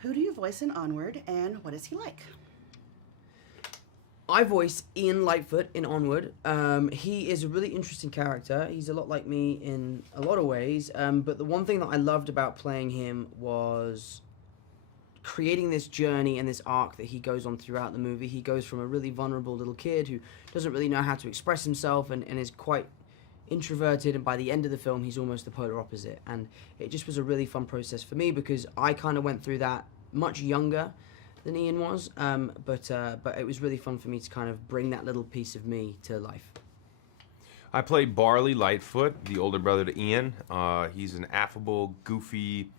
Who do you voice in Onward, and what is he like? I voice Ian Lightfoot in Onward. He is a really interesting character. He's a lot like me in a lot of ways. But the one thing that I loved about playing him was creating this journey and this arc that he goes on throughout the movie. He goes from a really vulnerable little kid who doesn't really know how to express himself and is quite introverted, and by the end of the film he's almost the polar opposite. And it just was a really fun process for me because I kind of went through that much younger than Ian was, but it was really fun for me to kind of bring that little piece of me to life. I played Barley Lightfoot, the older brother to Ian. He's an affable, goofy,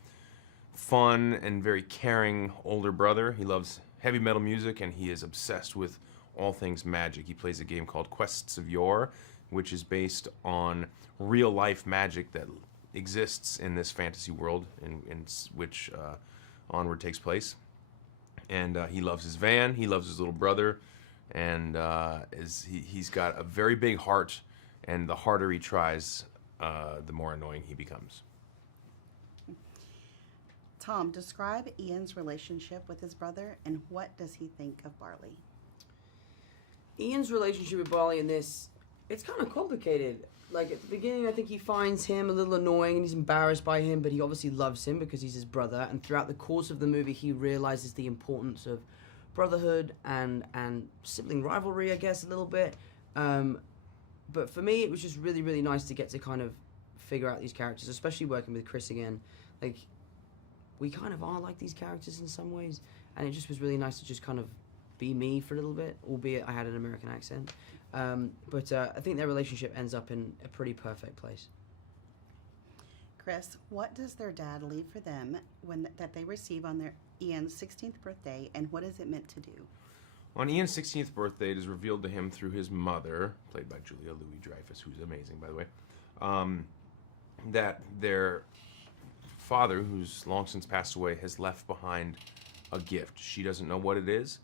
fun, and very caring older brother. He loves heavy metal music, and he is obsessed with all things magic. He plays a game called Quests of Yore, which is based on real-life magic that exists in this fantasy world in which Onward takes place. And he loves his van, he loves his little brother, and he's got a very big heart, and the harder he tries, the more annoying he becomes. Tom, describe Ian's relationship with his brother, and what does he think of Barley? Ian's relationship with Barley in this, it's kind of complicated. Like, at the beginning, I think he finds him a little annoying and he's embarrassed by him, but he obviously loves him because he's his brother. And throughout the course of the movie, he realizes the importance of brotherhood and sibling rivalry, I guess, a little bit. But for me, it was just really, really nice to get to kind of figure out these characters, especially working with Chris again. Like, we kind of are like these characters in some ways, and it just was really nice to just kind of be me for a little bit, albeit I had an American accent. But I think their relationship ends up in a pretty perfect place. Chris, what does their dad leave for them that they receive on their Ian's 16th birthday, and what is it meant to do? On Ian's 16th birthday, it is revealed to him through his mother, played by Julia Louis-Dreyfus, who's amazing, by the way, that their father, who's long since passed away, has left behind a gift. She doesn't know what it is,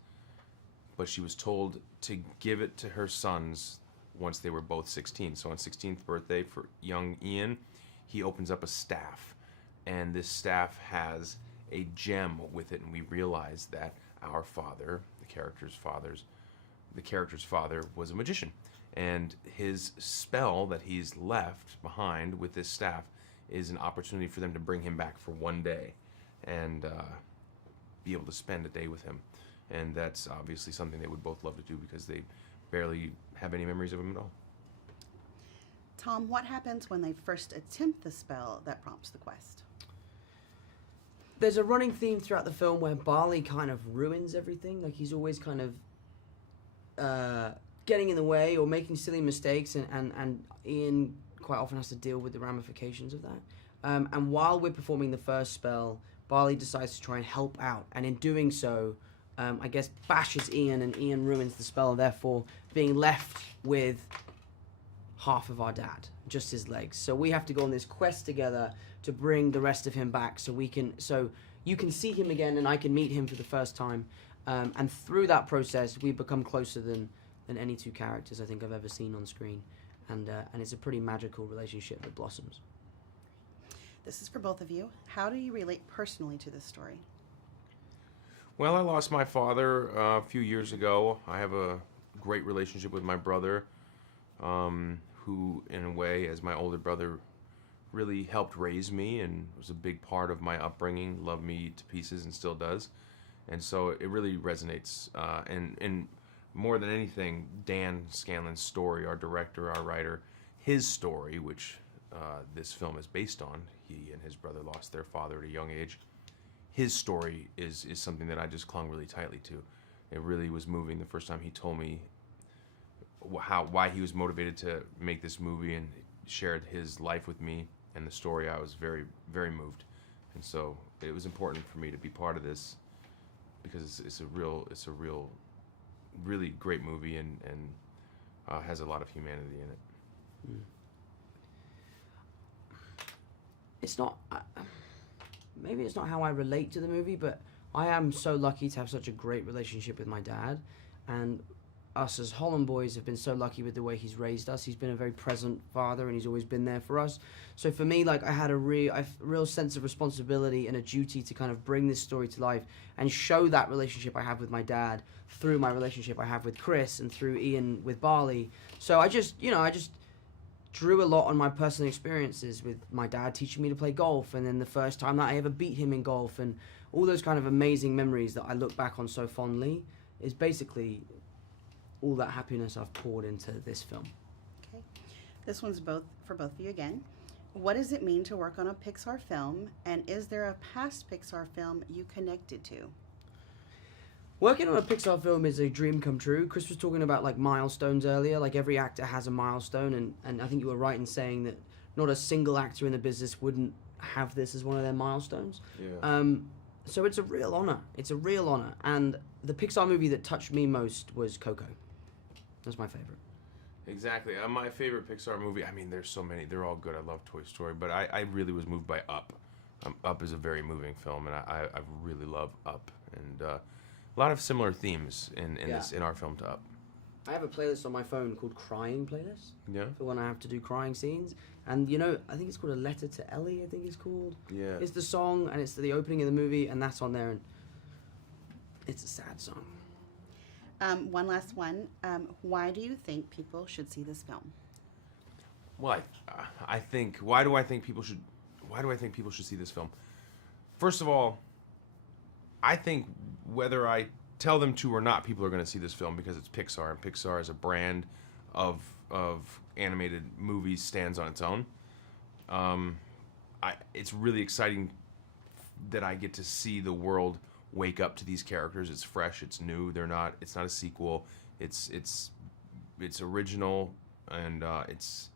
but she was told to give it to her sons once they were both 16. So on 16th birthday for young Ian, he opens up a staff, and this staff has a gem with it, and we realize that our father, the character's father was a magician, and his spell that he's left behind with this staff is an opportunity for them to bring him back for one day and be able to spend a day with him. And that's obviously something they would both love to do because they barely have any memories of him at all. Tom, what happens when they first attempt the spell that prompts the quest? There's a running theme throughout the film where Barley kind of ruins everything. Like, he's always kind of getting in the way or making silly mistakes, and Ian quite often has to deal with the ramifications of that. And while we're performing the first spell, Barley decides to try and help out, and in doing so, I guess bashes Ian, and Ian ruins the spell, therefore being left with half of our dad, just his legs. So we have to go on this quest together to bring the rest of him back, so you can see him again and I can meet him for the first time. And through that process, we become closer than any two characters I think I've ever seen on screen. And it's a pretty magical relationship that blossoms. This is for both of you. How do you relate personally to this story? Well, I lost my father a few years ago. I have a great relationship with my brother, who, in a way, as my older brother, really helped raise me and was a big part of my upbringing, loved me to pieces and still does. And so it really resonates. And more than anything, Dan Scanlon's story, our director, our writer, his story, which this film is based on, he and his brother lost their father at a young age. His story is something that I just clung really tightly to. It really was moving the first time he told me why he was motivated to make this movie and shared his life with me and the story. I was very, very moved, and so it was important for me to be part of this because it's a real, really great movie and has a lot of humanity in it. It's not. Maybe it's not how I relate to the movie, but I am so lucky to have such a great relationship with my dad, and us as Holland boys have been so lucky with the way he's raised us. He's been a very present father, and he's always been there for us. So for me, like, I had a real sense of responsibility and a duty to kind of bring this story to life and show that relationship I have with my dad through my relationship I have with Chris and through Ian with Barley. So I just drew a lot on my personal experiences with my dad teaching me to play golf, and then the first time that I ever beat him in golf, and all those kind of amazing memories that I look back on so fondly is basically all that happiness I've poured into this film. Okay. This one's for both of you again. What does it mean to work on a Pixar film, and is there a past Pixar film you connected to? Working on a Pixar film is a dream come true. Chris was talking about like milestones earlier. Like every actor has a milestone, and I think you were right in saying that not a single actor in the business wouldn't have this as one of their milestones. Yeah. So it's a real honor. It's a real honor. And the Pixar movie that touched me most was Coco. That's my favorite. Exactly. My favorite Pixar movie, I mean, there's so many. They're all good. I love Toy Story, but I really was moved by Up. Up is a very moving film, and I really love Up. And a lot of similar themes in our film to Up. I have a playlist on my phone called Crying Playlist. Yeah? For when I have to do crying scenes. And, you know, I think it's called A Letter to Ellie, I think it's called. Yeah. It's the song, and it's the opening of the movie, and that's on there, and it's a sad song. One last one. Why do you think people should see this film? Well, I think why do I think people should see this film? First of all, I think whether I tell them to or not, people are going to see this film because it's Pixar, and Pixar as a brand of animated movies stands on its own. It's really exciting that I get to see the world wake up to these characters. It's fresh, it's new. It's not a sequel. It's original, and it's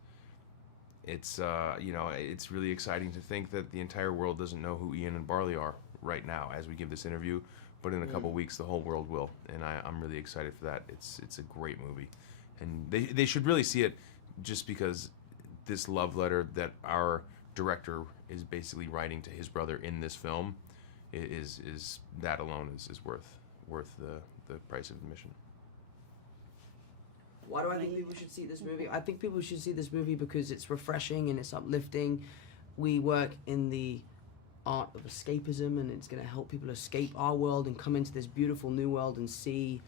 really exciting to think that the entire world doesn't know who Ian and Barley are right now as we give this interview, but in a couple weeks the whole world will, and I'm really excited for that. It's a great movie, and they should really see it, just because this love letter that our director is basically writing to his brother in this film is that alone is worth the price of admission. Why do I think people should see this movie? I think people should see this movie because it's refreshing and it's uplifting. We work in the art of escapism, and it's going to help people escape our world and come into this beautiful new world and see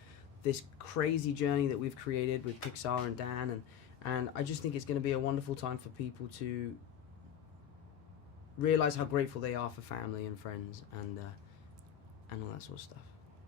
this crazy journey that we've created with Pixar and Dan, and I just think it's going to be a wonderful time for people to realize how grateful they are for family and friends and all that sort of stuff.